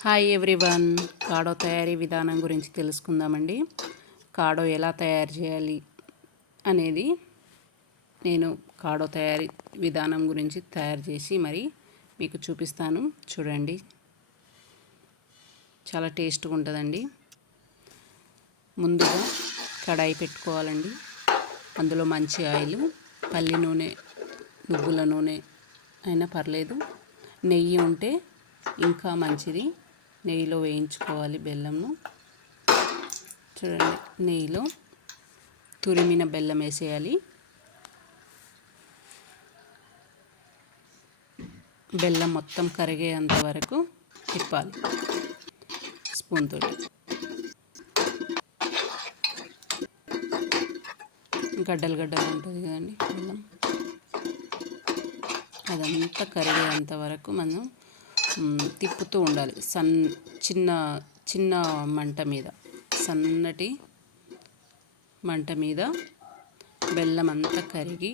Hi everyone కాడో తయారీ విధానం గురించి తెలుసుకుందామండి. కాడో ఎలా తయారు చేయాలి అనేది నేను కాడో తయారీ విధానం గురించి తయారు చేసి మరి మీకు చూపిస్తాను. చూడండి. చాలా టేస్ట్గా ఉంటుందండి. ముందుగా కడాయి పెట్టుకోవాలండి. అందులో మంచి ఆయిల్ పల్లి నూనె నువ్వుల నూనె అయినా పర్లేదు. నెయ్యి ఉంటే ఇంకా మంచిది. నెయ్యిలో వేయించుకోవాలి బెల్లంను చూడండి నెయ్యిలో తురిమిన బెల్లం వేసేయాలి. బెల్లం మొత్తం కరిగేంత వరకు తిప్పాలి స్పూన్ తోటి. గడ్డలు గడ్డలు ఉంటుంది కదండి బెల్లం. అదంతా కరిగేంత వరకు మనం తిప్పుతూ ఉండాలి. సన్ చిన్న చిన్న మంట మీద. సన్నటి మంట మీద బెల్లం అంతా కరిగి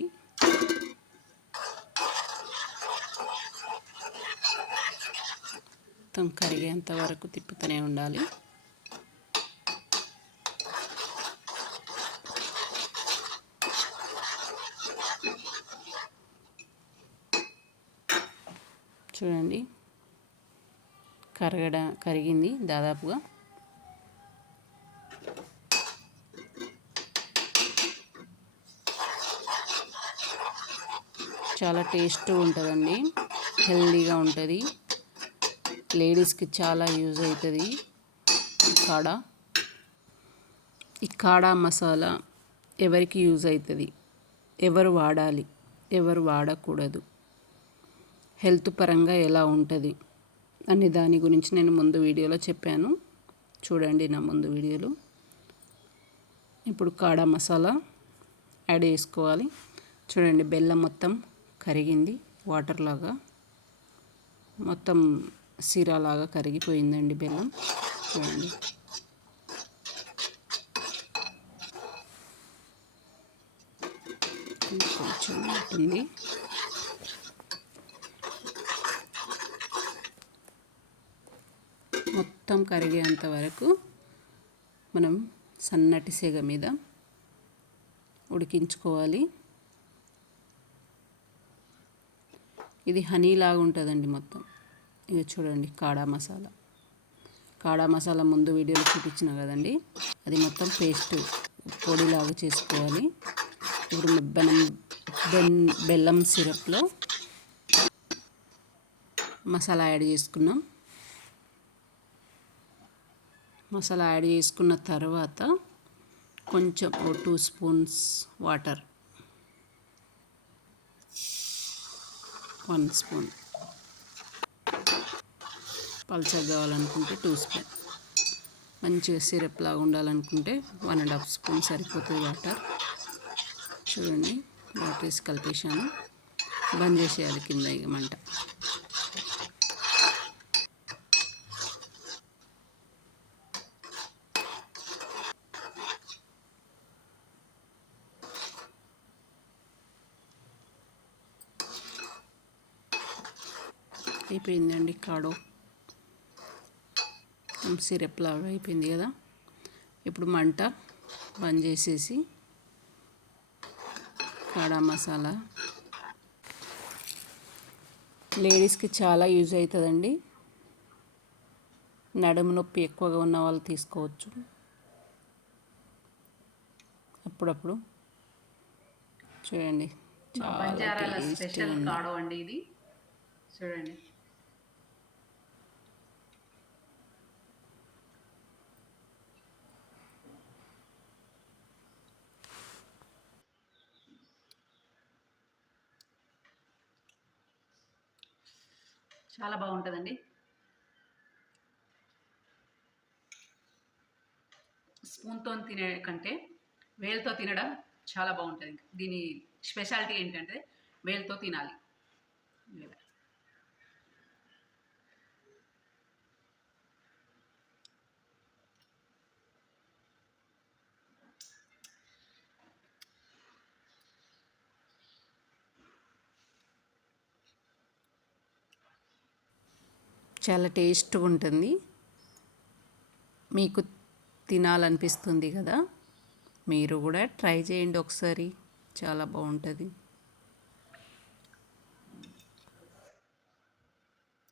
మొత్తం కరిగేంత వరకు తిప్పుతూనే ఉండాలి. చూడండి. కరగడ కరిగింది దాదాపుగా. చాలా టేస్ట్ ఉంటుందండి. హెల్దీగా ఉంటుంది. లేడీస్కి చాలా యూజ్ అవుతుంది కాడ. ఈ కాడ మసాలా ఎవరికి యూజ్ అవుతుంది ఎవరు వాడాలి? ఎవరు వాడకూడదు? హెల్త్ పరంగా ఎలా ఉంటుంది? అనే దాని గురించి నేను ముందు వీడియోలో చెప్పాను. చూడండి నా ముందు వీడియోలో. ఇప్పుడు కాడా మసాలా యాడ్ చేసుకోవాలి. చూడండి బెల్లం మొత్తం కరిగింది వాటర్ లాగా. మొత్తం సిరాలాగా కరిగిపోయిందండి బెల్లం. చూడండి. కొంచెం ఉంటుంది. మొత్తం కరిగేంత వరకు మనం సన్నటి సెగ మీద ఉడికించుకోవాలి. ఇది హనీ లాగా ఉంటుందండి మొత్తం. ఇది చూడండి కాడా మసాలా. కాడా మసాలా ముందు వీడియోలో చూపించిన కదండి. అది మొత్తం పేస్ట్ పొడిలాగా చేసుకోవాలి. ఇప్పుడు బెల్లం బెన్ బెల్లం సిరప్లో మసాలా యాడ్ చేసుకున్నాం. మసాలా యాడ్ చేసుకున్న తర్వాత కొంచెం ఓ two spoons water. One spoon. పల్చగా కావాలనుకుంటే టూ స్పూన్. మంచిగా సిరప్ లాగా ఉండాలనుకుంటే వన్ అండ్ హాఫ్ స్పూన్ సరిపోతుంది వాటర్. చూడండి వాటర్ వేసి కలిపేసాను బంద్ చేసేయాలి కింద ఇక మంట. అయిపోయిందండి కాడో. సిరప్ లాగా అయిపోయింది కదా. ఇప్పుడు మంట బంద్ చేసేసి కాడా మసాలా. లేడీస్కి చాలా యూజ్ అవుతుందండి నడుము నొప్పి ఎక్కువగా ఉన్న వాళ్ళు తీసుకోవచ్చు. అప్పుడప్పుడు. చూడండి. అండి ఇది. చూడండి. చాలా బాగుంటుందండి. స్పూన్తో తినే కంటే వేలతో తినడం చాలా బాగుంటుంది. దీని స్పెషాలిటీ ఏంటంటే వేలతో తినాలి. చాలా టేస్ట్గా ఉంటుంది. మీకు తినాలనిపిస్తుంది కదా? మీరు కూడా ట్రై చేయండి ఒకసారి. చాలా బాగుంటుంది.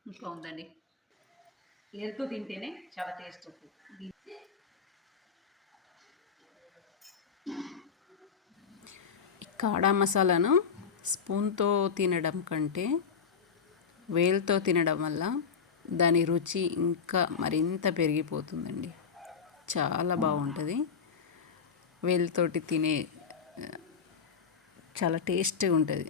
ఇంకా ఉందండి. వేలుతో తింటేనే చాలా టేస్ట్ ఉంటుంది. కాడా మసాలాను స్పూన్తో తినడం కంటే వేలుతో తినడం వల్ల దాని రుచి ఇంకా మరింత పెరిగిపోతుందండి. చాలా బాగుంటుంది. వేలుతోటి తినే చాలా టేస్ట్గా ఉంటుంది.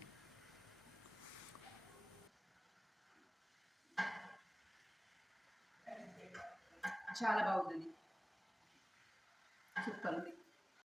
చాలా బాగుంటుంది సూపర్ ఉంది